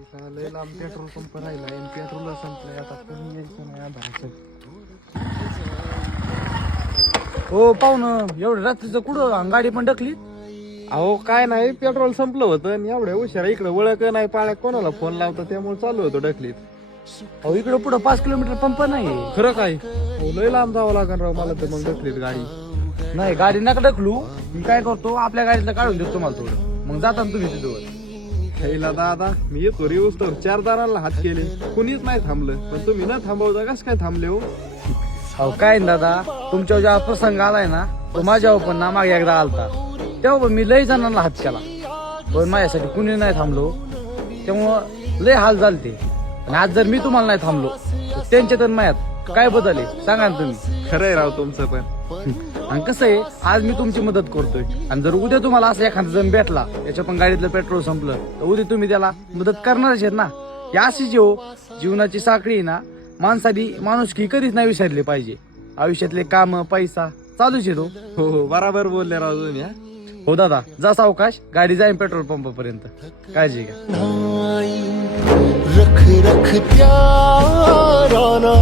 लय लांब petrol pump राहिला आणि पेट्रोल संपलंय आता कोणी यायचं नाही आधाराचं. हो पाहुणं एवढं रात्रीचं कुठं गाडी पण डकली? अहो काय नाही पेट्रोल संपलं होतं आणि एवढ्या उशिरा इकडे वळख नाही पाळ्या कोणाला फोन लावता त्यामुळे चालू होतो ढकलीत. अहो इकडं पुढं 5 किलोमीटर पंप नाही. खरं काय लय लांब जावं लागेल राव मला तर मग ढकलीत गाडी. नाही गाडी नका ढकलू, मी काय करतो आपल्या गाडीतलं काढून देतो तुम्हाला थोडं, मग जाता ना तुम्ही तिथं. खायला दादा मी येतो रिव्यूज तर 4 दारांना हात केले कुणीच नाही थांबलं पण तुम्ही न थांबवता कसं काय थांबले हो? अहो काय ना दादा, तुमच्यावर जेव्हा प्रसंग आलाय ना तो माझ्यावर पण ना मागे एकदा आलता, तेव्हा पण मी लय जणांना हात केला पण माझ्यासाठी कुणी नाही थांबलो, त्यामुळं लय हाल झालते. आणि आज जर मी तुम्हाला नाही थांबलो तर त्यांच्या तर मायात काय बदल आहे सांगा ना तुम्ही. खरंय राव तुमचं पण. आणि कसं आहे आज मी तुमची मदत करतोय आणि जर उद्या तुम्हाला असं एखादा जण भेटला त्याच्या पण गाडीतलं पेट्रोल संपलं तर उद्या तुम्ही त्याला मदत करणारच आहेत ना. या अशीच हो जीवनाची साखळी आहे ना, माणसाने माणुसकी कधीच नाही विसरली पाहिजे. आयुष्यातले काम पैसा चालूच येतो. हो बराबर बोलले राव तुम्ही. हो दादा जा सावकाश, गाडी जाईन पेट्रोल पंप पर्यंत, काळजी घ्या. रख रख प्यारा ना